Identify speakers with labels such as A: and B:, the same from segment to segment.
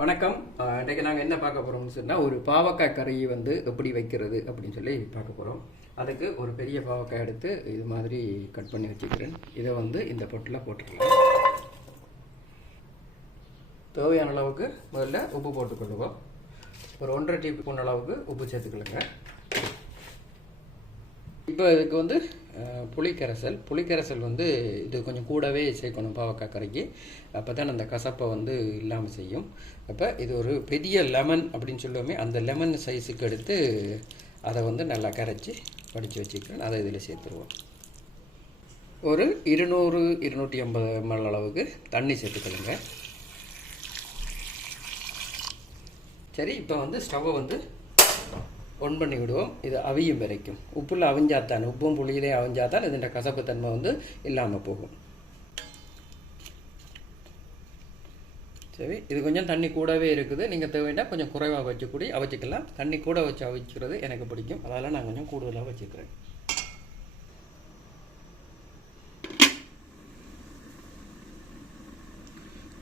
A: வணக்கம். இன்றைக்கு நாங்கள் என்ன பார்க்க போகிறோம்னு சொன்னால் ஒரு பாவக்காய் கறியை வந்து எப்படி வைக்கிறது அப்படின்னு சொல்லி பார்க்க போகிறோம் அதுக்கு ஒரு பெரிய பாவக்காய் எடுத்து இது மாதிரி கட் பண்ணி வச்சுக்கிறேன். இதை வந்து இந்த பொட்டில் போட்டுக்கலாம். தேவையான அளவுக்கு முதல்ல உப்பு போட்டுக்கொள்ளுவோம். ஒரு ஒன்றரை டீஸ்பூன் அளவுக்கு உப்பு சேர்த்துக்கொள்ளுங்க. இப்போ இதுக்கு வந்து புளிக்கரைசல். புளிக்கரைசல் வந்து இது கொஞ்சம் கூடவே சேர்க்கணும் பாவக்காய் கறிக்கு அப்போ தான் அந்த கசப்பை வந்து இல்லாமல் செய்யும். அப்போ இது ஒரு பெரிய லெமன் அப்படின்னு சொல்லுவோமே அந்த லெமன் சைஸுக்கு எடுத்து அதை வந்து நல்லா கரைச்சி படித்து வச்சுக்கிறேன் அதை இதில் சேர்த்துருவோம். ஒரு இருநூறு இருநூற்றி ஐம்பது எம்எல் அளவுக்கு தண்ணி சேர்த்துக்கலுங்க சரி இப்போ வந்து ஸ்டவ்வை வந்து ஒன் பண்ணி விடுவோம். இது அவியும் வரைக்கும். உப்புல அவிஞ்சாத்தான். உப்பும் புளியிலே அவிஞ்சாதான் இதோட கசப்பு தன்மை வந்து இல்லாமல் போகும். சரி இது கொஞ்சம் தண்ணி கூடவே இருக்குது. நீங்கள் தேவைன்னா கொஞ்சம் குறைவாக வச்சுக்கூடி அவிச்சிக்கலாம். தண்ணி கூட வச்சு அவிக்கிறது எனக்கு பிடிக்கும். அதால் நான் கொஞ்சம் கூடுதலாக வச்சுக்கிறேன்.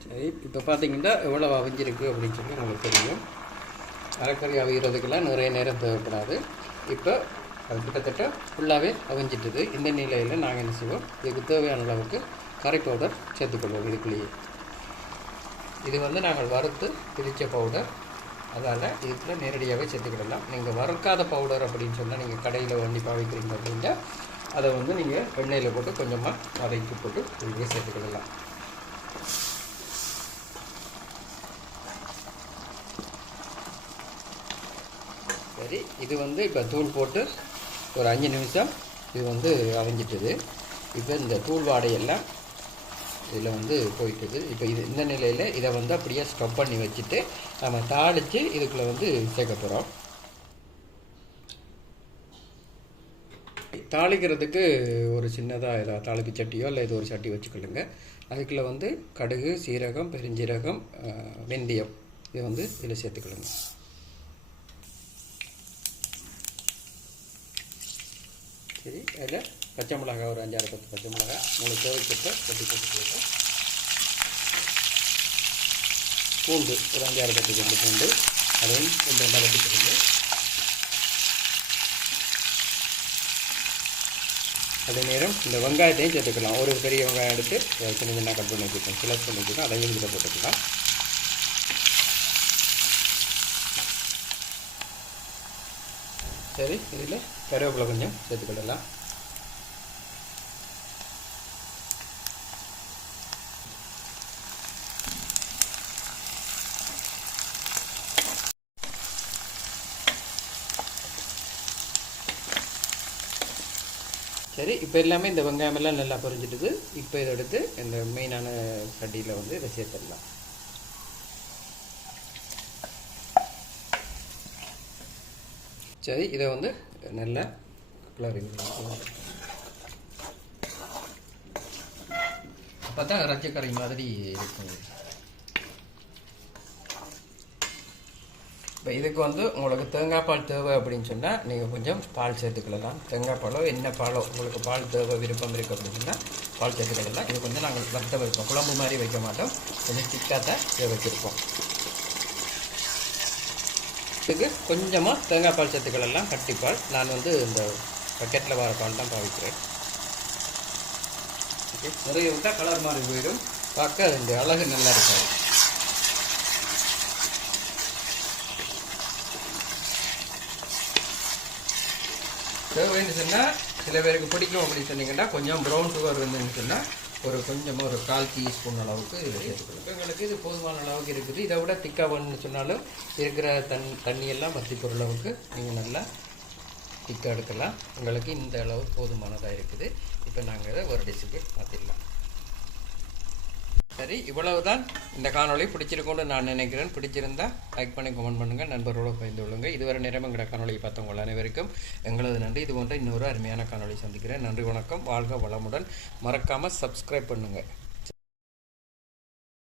A: சரி இப்போ பார்த்தீங்கன்னா எவ்வளோ அவிஞ்சிருக்கு அப்படின்னு சொல்லி உங்களுக்கு தெரியும். அரைக்கறி அவிகிறதுக்கெல்லாம் நிறைய நேரம் தேவைப்படாது. இப்போ அது கிட்டத்தட்ட ஃபுல்லாகவே அவிஞ்சிட்டது. இந்த நிலையில் நாங்கள் என்ன செய்வோம்? இதுக்கு தேவையான அளவுக்கு கறி பவுடர் சேர்த்துக்கொள்வோம் இதுக்குள்ளேயே. இது வந்து நாங்கள் வறுத்து பிரித்த பவுடர் அதால் இதில் நேரடியாகவே சேர்த்துக்கிடலாம் நீங்கள் வறுக்காத பவுடர் அப்படின்னு சொன்னால் நீங்கள் கடையில் வண்டி பாவிக்கிறீங்க அப்படின்னா அதை வந்து நீங்கள் எண்ணெயில் போட்டு கொஞ்சமாக வதக்கி போட்டு இதுலேயே சேர்த்துக்கிடலாம் சரி இது வந்து இப்போ தூள் போட்டு ஒரு அஞ்சு நிமிஷம் இது வந்து அவிஞ்சிட்டுது. இப்போ இந்த தூள் வாடையெல்லாம் இதில் வந்து போயிட்டுது. இப்போ இது இந்த நிலையில் இதை வந்து அப்படியே ஸ்டப் பண்ணி வச்சுட்டு நம்ம தாளித்து இதுக்குள்ளே வந்து சேர்க்க போகிறோம் தாளிக்கிறதுக்கு ஒரு சின்னதாக ஏதாவது தாளிப்பு சட்டியோ இல்லை இது ஒரு சட்டி வச்சுக்கொள்ளுங்க. அதுக்குள்ளே வந்து கடுகு சீரகம் பெருஞ்சீரகம் வெந்தயம் இதை வந்து இதில் சேர்த்துக்கொள்ளுங்க. சரி அதில் பச்சை மிளகாய் ஒரு அஞ்சாறு பத்து பச்சை மிளகாய் மூணு தேவைக்கிட்ட கொட்டி போட்டுக்கிட்டு பூண்டு ஒரு அஞ்சாறு பத்து கொண்டு பூண்டு அதையும் கொஞ்சம் ரெண்டாக வெட்டிக்கிறது அதே நேரம் இந்த வெங்காயத்தையும் சேர்த்துக்கலாம். ஒரு பெரிய வெங்காயம் எடுத்து சின்ன சின்ன கட் பண்ணி வச்சுக்கோம் சிலஸ் பண்ணி வச்சுக்கோம் அதையும் இதில் போட்டுக்கலாம். சரி இதில் கருவேப்பிலை கொஞ்சம் சேர்த்துக்கிடலாம் சரி இப்போ எல்லாமே இந்த வெங்காயமெல்லாம் நல்லா பொரிஞ்சிட்டுது. இப்போ இதை எடுத்து இந்த மெயினான சட்டியில் வந்து இதை சேர்த்துடலாம். சரி இதை வந்து நல்லா கிளறி அப்போ தான் இறைச்சிக்கறி மாதிரி இருக்கும். இப்போ இதுக்கு வந்து உங்களுக்கு தேங்காய் பால் தேவை அப்படின்னு சொன்னால் நீங்கள் கொஞ்சம் பால் சேர்த்துக்கலாம் தேங்காய் பாலோ என்ன பாலோ உங்களுக்கு பால் தேவை விருப்பம் இருக்குது அப்படின்னு சொன்னால் பால் சேர்த்துக்கலாம் இது கொஞ்சம் நாங்கள் வத்த வைப்போம் குழம்பு மாதிரி வைக்க மாட்டோம். கொஞ்சம் திக்காக தான் இதை வச்சுருப்போம். இதுக்கு கொஞ்சமாக தேங்காய் பால் சேர்த்துக்கலாம் கட்டிப்பால். நான் வந்து இந்த பக்கெட்டில் வர பால் தான் பாவிக்கிறேன். ஓகே நிறைய விட்டால் கலர் மாதிரி போயிடும். பார்க்க இந்த அழகு நல்லா இருக்காது. தேவைன்னு சொன்னால் சில பேருக்கு பிடிக்கும் அப்படின்னு சொன்னீங்கன்னா கொஞ்சம் ப்ரௌன் சுகர் இருந்துன்னு சொன்னால் ஒரு கொஞ்சமாக ஒரு கால் டீஸ்பூன் அளவுக்கு இதில் சேர்த்துக்கணும் எங்களுக்கு இது போதுமான அளவுக்கு இருக்குது. இதை விட திக்காக வேணும்னு சொன்னாலும் இருக்கிற தண் தண்ணியெல்லாம் வற்றி போகிற அளவுக்கு நீங்கள் நல்லா திக்காக எடுக்கலாம். உங்களுக்கு இந்த அளவு போதுமானதாக இருக்குது. இப்போ நாங்கள் இதை ஒரு டிஷ்ஷுக்கு மாற்றிடலாம் சரி இவ்வளவுதான் இந்த காணொளி பிடிச்சிருக்கும்னு நான் நினைக்கிறேன். பிடிச்சிருந்தா லைக் பண்ணி கமெண்ட் பண்ணுங்கள் நண்பரோட பகிர்ந்து கொள்ளுங்கள் இதுவரை நேரம் எங்களோட காணொலியை பார்த்தவங்க அனைவருக்கும் எங்களது நன்றி. இது போன்ற இன்னொரு அருமையான காணொளி சந்திக்கிறேன். நன்றி வணக்கம். வாழ்க வளமுடன். மறக்காமல் சப்ஸ்கிரைப் பண்ணுங்கள்